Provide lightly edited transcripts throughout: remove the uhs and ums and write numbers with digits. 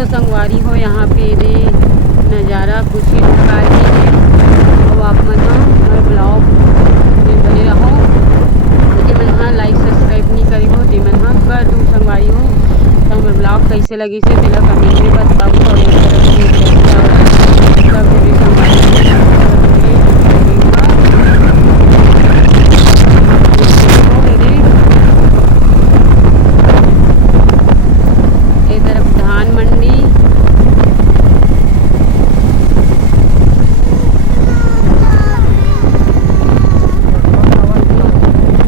तो संगवारी हो यहाँ पे दे नज़ारा कुछ ही प्रकार के है। और आप मन हर ब्लॉग में बने रहो। जे मन हाँ लाइक सब्सक्राइब नहीं करी हो ते मन हाँ कर दूँ संगवारी हो। तो हमारे ब्लॉग कैसे लगी से तेला कमेंट में बताओ। और एक तरफ धान मंडी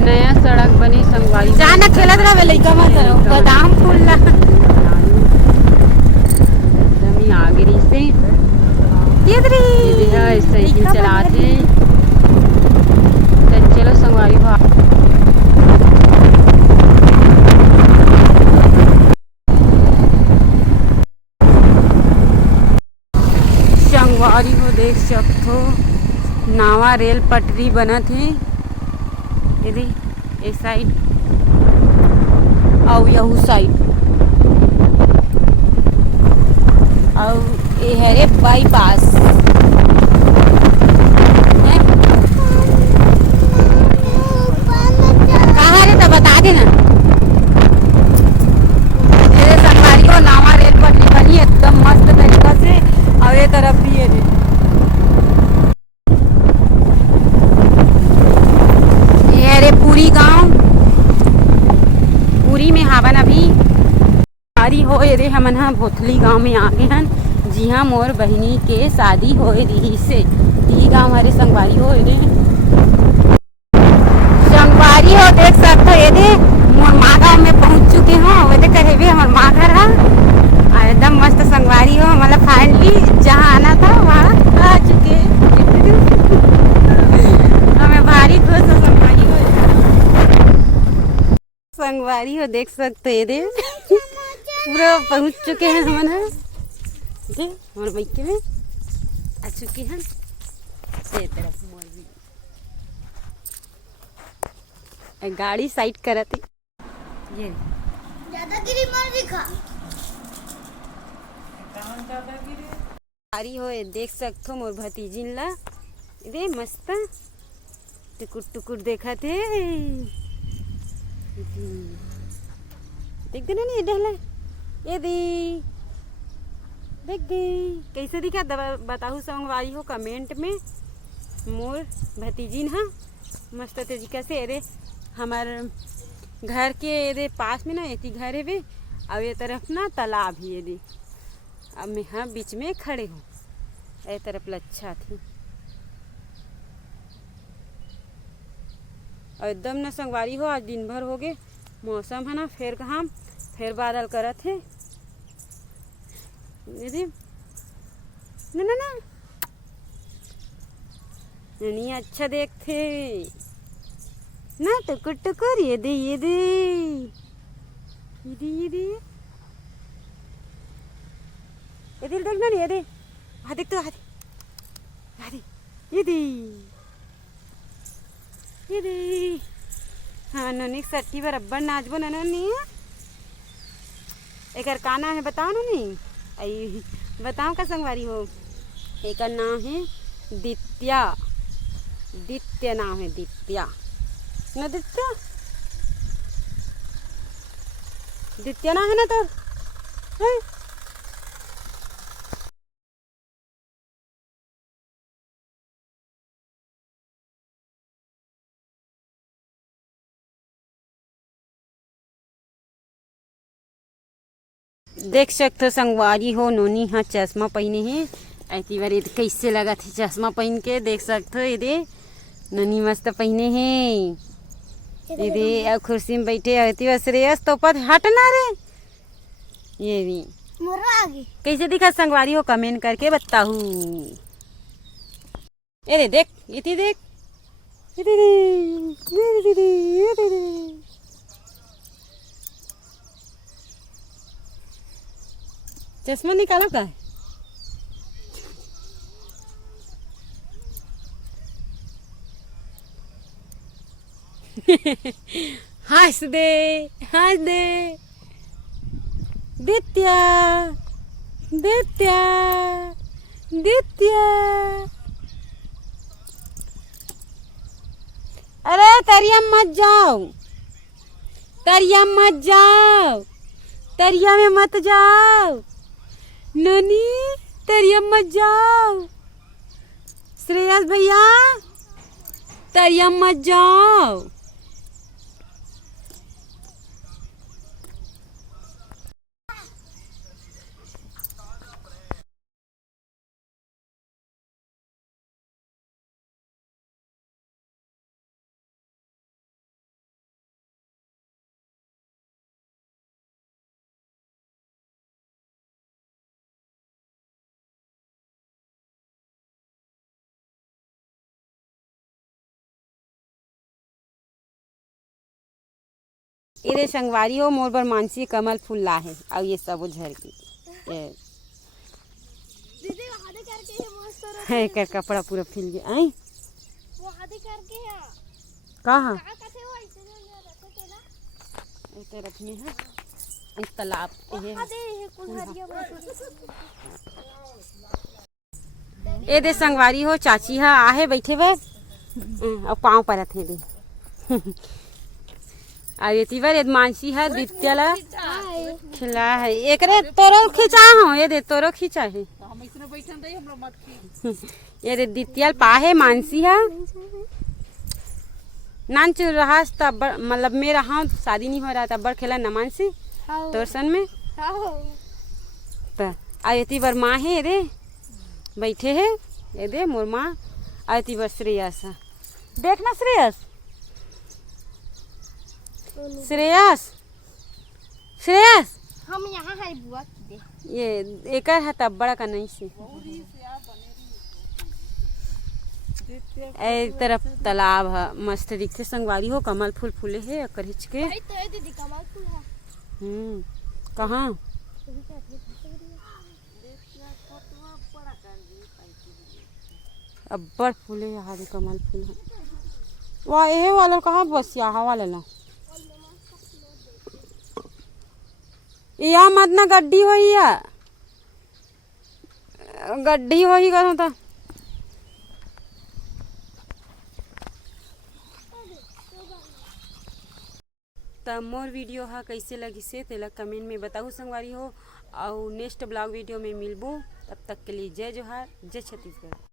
नया सड़क बनी संगवारी जाना खेलत रहे लइका मत बादाम फूल ला दमी आगरी से साइकिल चलाते तो चलो संगवारी हो। संगवारी हो देख सकते हो नावा रेल पटरी बनत है यदि ए साइड और यहू साइड और ये है रे बाईपास कहाँ रे तो बता देना। मेरे संगवारी को नावा रेल पटरी बनी एकदम मस्त तरीका से। और ये तरफ भी है ये रे पूरी गांव पूरी में हावन अभी शादी हो रे हमन हाँ भोथली गांव में आ गए हैं। जी हाँ मोर बहनी के शादी हो रही से ये गांव हमारे संगवारी हो रे संगवारी हो देख सकते हो। ये दे मोर माँ गाँव में पहुँच चुके हो वो दे कहे भी हमार माँ घर है एकदम मस्त संगवारी हो। मतलब फाइनली जहाँ आना था वहाँ आ चुके हमें भारी खुश हो संगवारी हो। संगवारी हो देख सकते हैं दे पूरा पहुँच चुके हैं हम दे हमारे बाइक में आ चुके हैं से तरफ मोर भी गाड़ी साइड करती ये दादागिरी मर दिखा सारी हो देख सकते हो मोर भतीजिन ला दे मस्त टुकुर टुकुर देखा थे देख देना नहीं डहला ये दी देख दी कैसे दिखा बताओ संगवारी हो कमेंट में। मोर भतीजिन हाँ मस्त तरीका से अरे हमार घर के ये पास में ना ये घर है वे और ये तरफ ना तालाब ही ये दी। अब मैं हाँ बीच में खड़े हूँ ये तरफ लच्छा थी और एकदम ना संगवारी हो। आज दिन भर हो गए मौसम है ना फिर कहाँ फिर बादल करत है दीदी ना ना ना नहीं अच्छा देखते ना टुकुर टुकुर ये दे ये दे ये दे ये दे ये दिल देखना नहीं ये दे हाँ देख तो हाँ दे ये दे ये दे हाँ नोनी सट्टी बराबर नाचबो ना नोनी एक का नाम है बताओ ना नहीं आई बताओ का संगवारी हो। एक नाम है दित्या दित्य नाम है दित्या ना दित्या दित्या नाम है ना तो है? देख सकते संगवारी हो नोनी हाँ चश्मा पहने हैं ऐसी बार कैसे लगा थी चश्मा पहन के देख सकते हो। ये दे नोनी मस्त पहने हैं ये दे और कुर्सी में बैठे रहती बस रेस तो पर हटना रे ये भी कैसे दिखा संगवारी हो कमेंट करके बताऊ। ये दे देख ये देख चश्मा निकालो का हंस दे दित्या दित्या दित्या अरे तरिया मत जाओ, तरिया मत जाओ, तरिया में मत जाओ ननी, तरिया मत जाओ। श्रेयस भैया तरिया मत जाओ। ये संगवारी हो मोर बर मानसी कमल फूल ला है और ये सब झर की दीदी वहां दे करके है मस्त है कर कपड़ा पूरा फैल गया आई वहां दे करके है कहाँ का कथे हो ऐसे रखे के ना इस तरफ में है इस तालाब ये वहां दे है कुल्हारिया ये दे संगवारी हो चाची है आहे बैठे बे और पाँव परत है दे और ये तीवर ये मानसी है दित्याला खिला है एक रे तोरो खिंचा हो ये दे तोरो खिंचा है हम इसने बैठन दे हमरा मत खी ये दे दित्याल पा है मानसी है नान चुर रहा तब मतलब मेरा हाँ शादी नहीं हो रहा तब बड़ खेला न मानसी तोर सन में तो आयती बर माँ है रे बैठे है ये दे मोर माँ आयती बर श्रेयस है देखना श्रेयस श्रेयस श्रेयस हम यहां है बुआ की दे ये एक है तब बड़ा का नहीं से ए तरफ तालाब है मस्त दिखते संगवारी हो कमल फूल फूले है कर हिच के भाई तो दीदी कमाल फूल है कहाँ अब बड़ फूले यहाँ कमल फूल है वाह ये वाला कहाँ बस यहाँ वाला ला या मत ना गड्डी होई या गड्डी होई करो तो मोर वीडियो हा कैसे लगी से तेला कमेंट में बताऊ संगवारी हो और नेक्स्ट ब्लॉग वीडियो में मिलबो तब तक के लिए जय जोहार जय छत्तीसगढ़।